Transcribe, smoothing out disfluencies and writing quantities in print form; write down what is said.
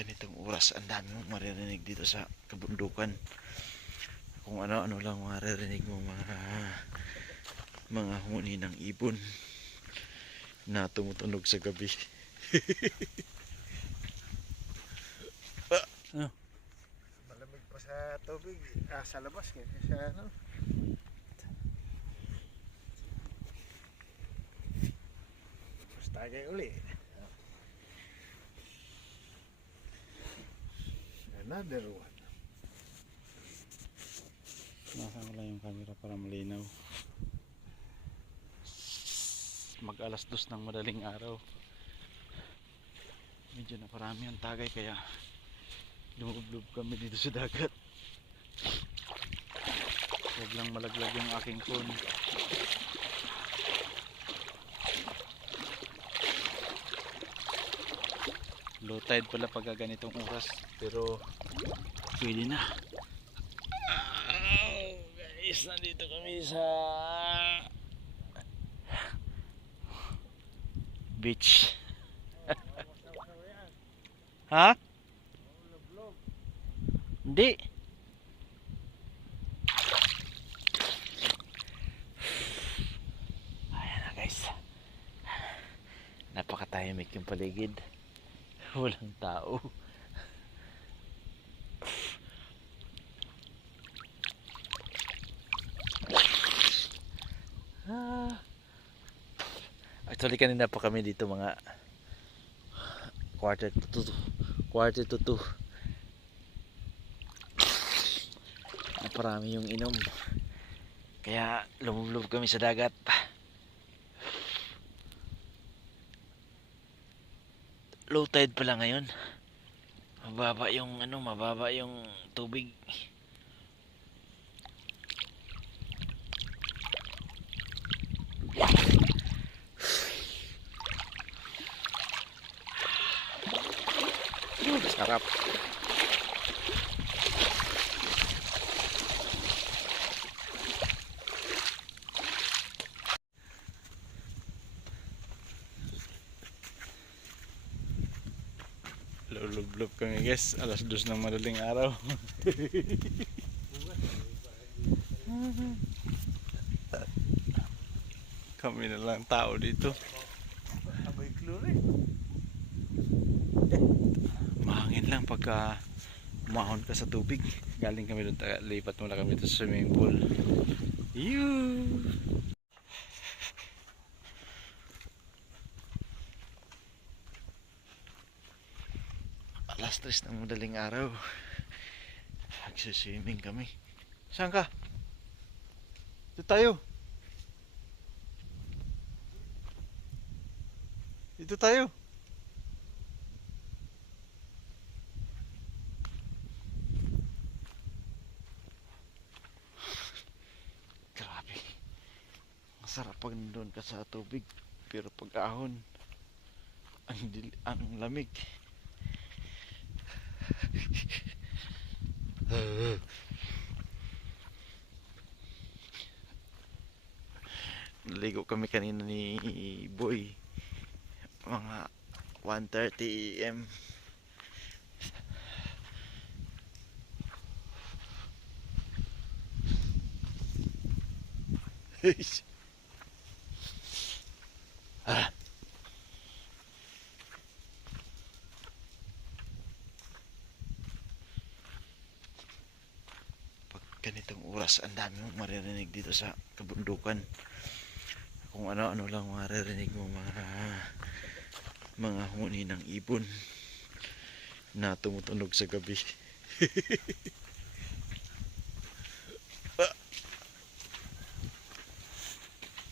Ganitong oras ang dami mong maririnig dito sa kabundukan. Kung ano-ano lang maririnig mo, mga huni ng ibon na tumutunog sa gabi. Malamig pa sa tubig, sa labas kasi ano. Tapos tagay uli. Another one. Nasa ko lang yung camera para malinaw. Mag alas 2 ng madaling araw. Medyo naparami ang tagay kaya lumublob kami dito sa dagat. Huwag lang malaglag yung aking phone. Low tide pala pag ganitong oras, pero pwede na. Guys, nandito kami sa beach. Ha? Hindi. Ayan na guys. Napakatahimik yung paligid. Walang tao. Actually kanina pa kami dito mga quarter to 2. Naparami yung inom. Kaya lumublob kami sa dagat. Low tide pala ngayon. Mababa yung tubig. Sarap. Lulublob kami guys, alas 2 ng madaling araw. Kami na lang tao dito. Amoy klore. Mahangin lang pagka umahon ka sa tubig. Galing kami doon, lipat muna kami sa swimming pool. Yoo! Alas 3 ng madaling araw. Nagsiswimming kami. Saan ka? Dito tayo. Dito tayo. Grabe. Masarap pag nandun ka sa tubig. Pero pag ahon, ang lamig. Naligo kami kanina ni Boy mga 1:30 AM. Ah. Ganitong oras ang dami mong maririnig dito sa kabundukan. Kung ano-ano lang maririnig mo, mga huni ng ibon na tumutunog sa gabi.